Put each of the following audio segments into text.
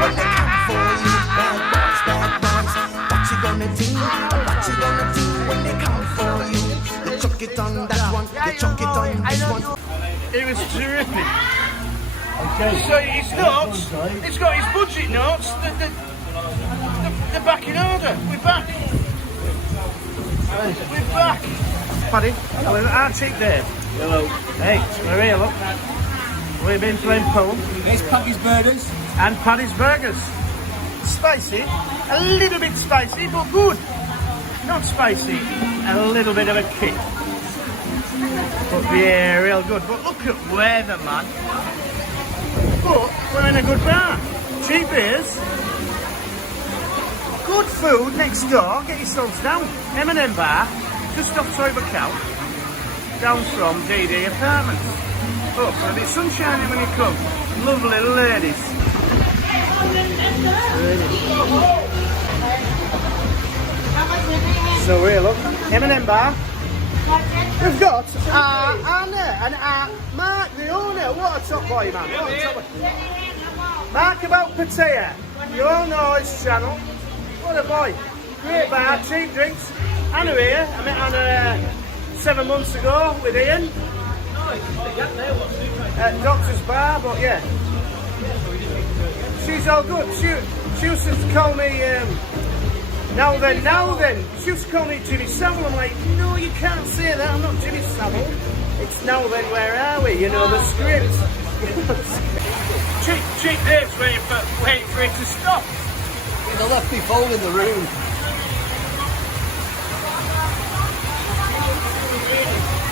when they come for you. Bad boys, bad boys. What you gonna do? What you gonna do when they come for you? You chuck it on that one, you chuck it on this one. It was terrific. So his notes, it's got his budget notes, they're back in order. We're back. We're back. Paddy, with our cheap Dave. Hello. Hey, we're here, look. We've been playing pool. There's Paddy's Burgers. And Paddy's Burgers. Spicy, a little bit spicy, but good. Not spicy, a little bit of a kick. But yeah, real good. But look at weather, man. But we're in a good bar. Cheap beers. Good food next door. Get yourselves down. M&M bar, just off Buakhao, down from DD Apartments. Oh, a bit sunshiny when you come. Lovely ladies. So we're look, M&M bar. We've got Anna and Mark, the owner. What a top boy, man. What a top boy. Mark about Pattaya. You all know his channel. What a boy. Great bar, cheap drinks. Anna here. I met Anna 7 months ago with Ian. At Doctor's Bar, but yeah. She's all good. She used to call me, now then. She used to call me Jimmy Savile. I'm like, no, you can't say that. I'm not Jimmy Savile. It's now then, where are we? You know, the script. Cheap Dave's waiting for it to stop. They left me phone in the room.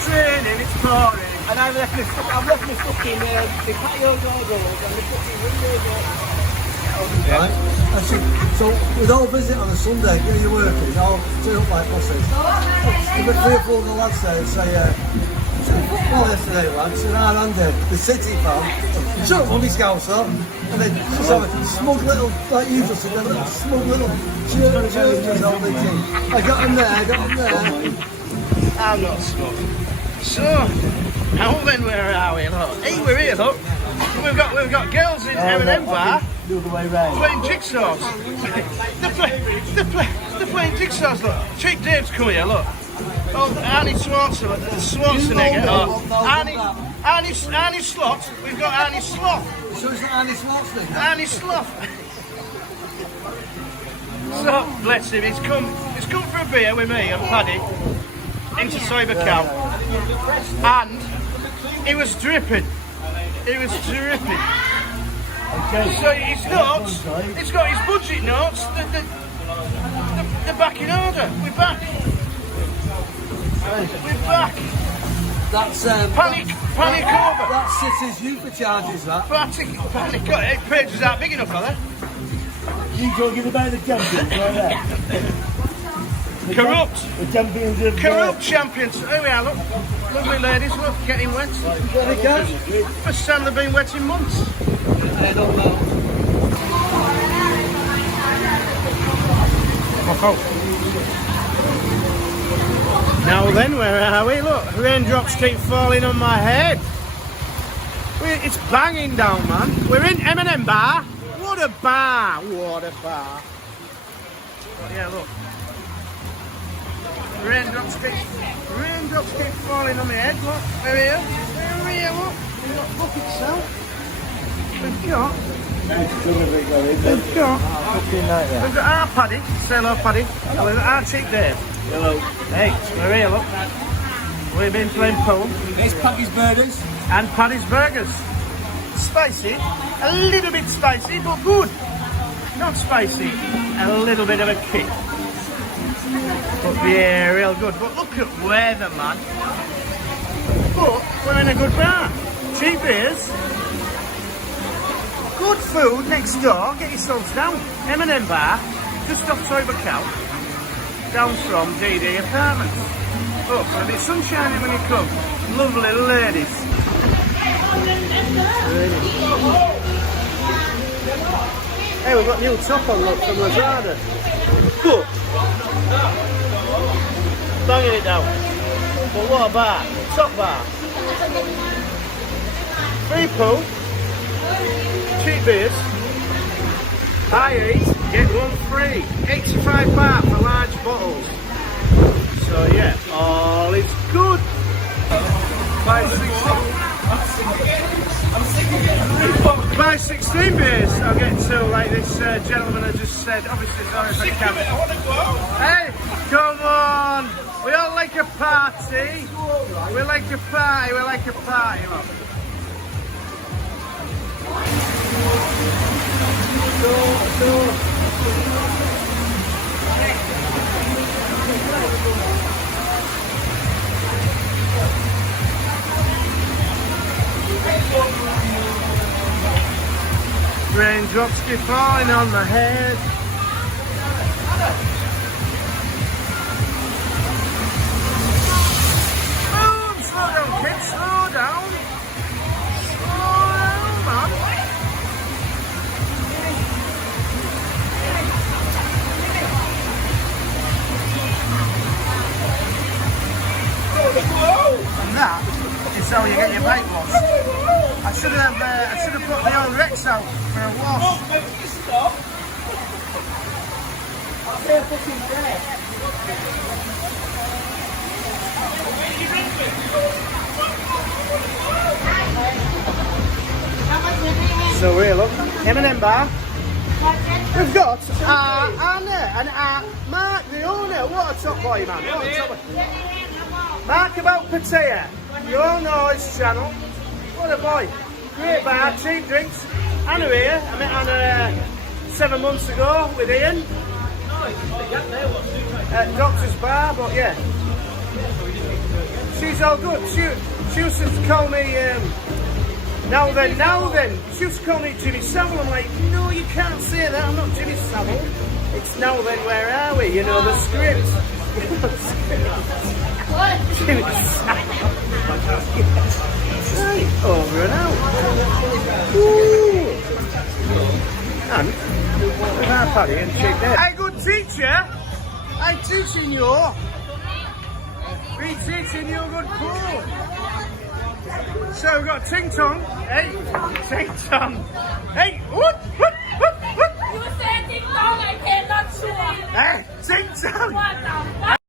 Training, it's pouring. And I've left my fucking the patio door and the fucking window door. Right. So with all visit on a Sunday, you're working, I'll turn up like bosses. There were 3 or 4 of the lads there and say, football yesterday, lads, and our Andy, the City fan, shut up on his scouser, and then just have a smug little, like you just said, a little smug little churches on the team. I got him there. I'm not smug. So, now then, where are we? Look. Hey, we're here, look. We've got girls in M&M bar The other way round. playing jigsaws. they're playing jigsaws, look. Cheap Dave's come here, look. Oh, Arnie Schwarzenegger. Arnie Slot. We've got Arnie Sloth. So it's not Arnie Schwarzenegger? Arnie Sloth. So, bless him, he's come for a beer with me and Paddy into Buakhao. And he was dripping. It was terrific. Okay. So his notes, it's got his budget notes, they're back in order. We're back. We're back. That's Panic over. That's City's youth charges, that. Panic. Pages aren't big enough, are they? You talking about the champions right there? Corrupt. The champions of... Corrupt champions. Here we are, look. Lovely ladies, look, getting wet. First time they've been wet in months. I don't know. Now then, where are we? Look, raindrops keep falling on my head. It's banging down, man. We're in M&M bar. What a bar. What a bar. But yeah, look. Raindrops keep falling on my head. Look, we're here, look. We've got buckets out. We've got our Paddy. Say hello, Paddy. And we've got our cheap Dave. Hello. Hey, we're here, look. We've been playing pool. There's Paddy's Burgers. And Paddy's Burgers. Spicy, a little bit spicy, but good. Not spicy, a little bit of a kick. But yeah, real good. But look at weather, man. But we're in a good bar. Cheap beers. Good food next door. Get yourselves down. M&M bar, just off Buakhao, down from DD Apartments. Oh, a bit sunshiny when you come. Lovely ladies. Hey, we've got new top on, look, from Lazada. But banging it down. But what a bar. Top bar. Free pool. Cheap beers. Buy 8, get 1 free. 85 baht for large bottles. So yeah, all is good. Buy 16 beers, I'll get 2 like this gentleman I just said. Obviously sorry if I can. Hey, come on! We all like a party. We like a party, we like a party. Look. Raindrops keep falling on my head. Oh, slow down, kids, slow down. Slow down, man. And that is how you get your bike washed. I should have put the old Rex out for a wash. So we're look, M&M bar. We've got Anna and Mark, the owner. What a top boy, man. What a top boy. Mark about Pattaya. You all know his channel. What a boy. Great bar, cheap drinks. Anna here. I met Anna 7 months ago with Ian. At Doctor's Bar, but yeah. She's all good. She used to call me, now then. She used to call me Jimmy Savile. I'm like, no, you can't say that. I'm not Jimmy Savile. It's now then, where are we? You know the script. Jimmy Savile. Right, over and out. Ooh. And with our paddy and chick there. Hey, good teacher. I'm teaching you. Be teaching you a good cool. So we've got Ting Tong. Hey, Ting Tong. Hey, what? You said Ting Tong, I cannot sure. Hey, Ting Tong. What the fuck?